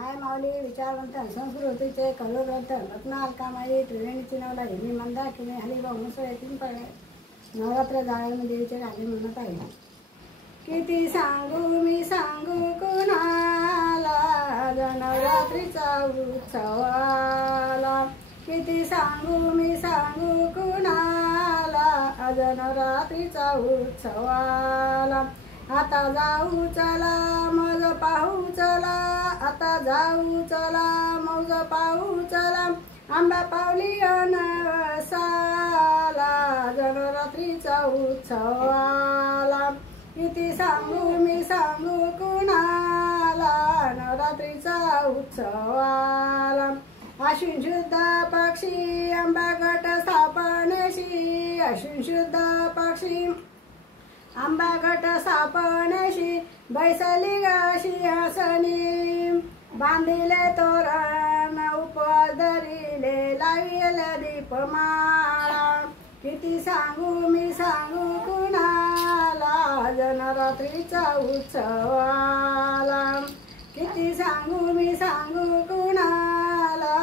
माय माऊली विचारवंत संस्कृतीचे कलोग्रंथ रत्न अलकामाई त्रिवेणी चिनवला हिमी मंदा किने हरिभाऊ मुसळे तीन पडे नवरात्र जाळ्यामध्ये देवीचे राजे म्हणत आहे. किती सांगू मी सांगू कुणाला नवरात्रीचा उत्सवाला. किती सांगू मी सांगू कुणाला आज नवरात्रीचा उत्सवाला. आता जाऊ चला मौज पाहू चला. आता जाऊ चला मौज पाहू चला. आंबा पावली नवसाला नवरात्रीचा उत्सवाला. किती सांगू मी सांगू कुणाला नवरात्रीचा उत्सवाला. आश्विन शुद्ध पक्षी आंबा घट स्थापनेशी. आश्विन शुद्ध पक्षी आंबा घट स्थापनेशी बैसली गाशी हसनी. बांधिले तोरण उपवास धरिले लाविले दीपमाळा. किती सांगू मी सांगू कुणाला नवरात्रीचा उत्सवाला. किती सांगू मी सांगू कुणाला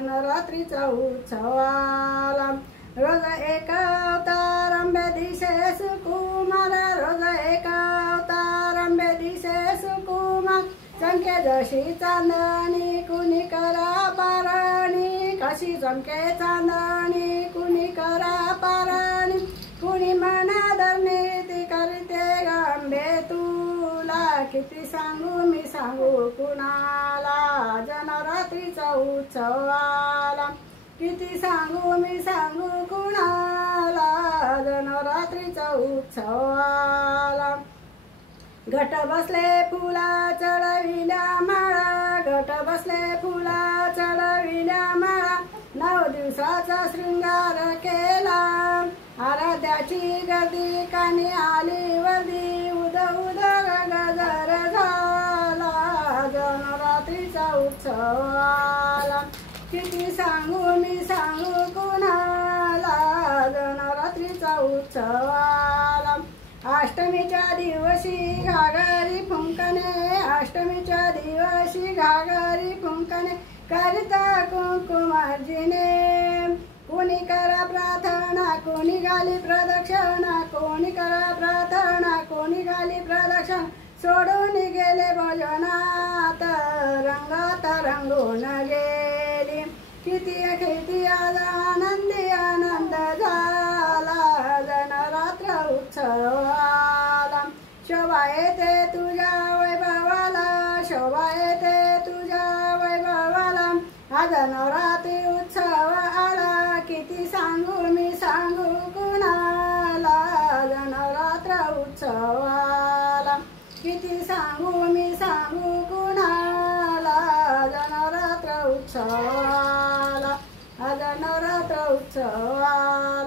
नवरात्रीचा उत्सवाला. रोज एक अवतार अंबे दिसे सुकुमार. रोज एक अवतार अंबे दिसे सुकुमार. चमके जशी चांदणी कुणी करा पारणी. कशी चमके चांदणी कुणी करा पारणी. कुणी मना धरणी ती करते अंबे तुला. किती सांगू मी सांगू कुणाला नवरात्रीचा उत्सवाला. किती सांगू मी सांगू कुणाला नवरात्रीचा उत्सवाला. घट बसले फुला चढविल्या माळा. घट बसले फुला चढविल्या माळा. 9 दिवसाचा शृंगार केला. आराध्याची गर्दी कानी आली वर्दी. उद उद गजर झाला नवरात्रीचा उत्सवाला. किती सांगू मी सांगू कुणाला नवरात्रीचा उत्सवाला. अष्टमीच्या दिवशी घागरी फुंकणे. अष्टमीच्या दिवशी घागरी फुंकणे. करिता कुंकुमार्जिने. कोणी करा प्रार्थना कोणी घाली प्रदक्षिणा. कोणी करा प्रार्थना कोणी घाली प्रदक्षिणा. सोडून गेले भजनात रंगात रंगून गेली. किती किती आज आनंदी आनंद झाला नवरात्र उत्सवाला. शोभा येते तुझ्या वैभवाला. शोभा येते तुझ्या वैभवाला. आज नवरात्री उत्सव आला. किती सांगू मी सांगू कुणाला नवरात्र उत्सवाला. किती सांगू मी सांगू कुणाला नवरात्र उत्सवाला. आज नवरात्र उत्सवाला.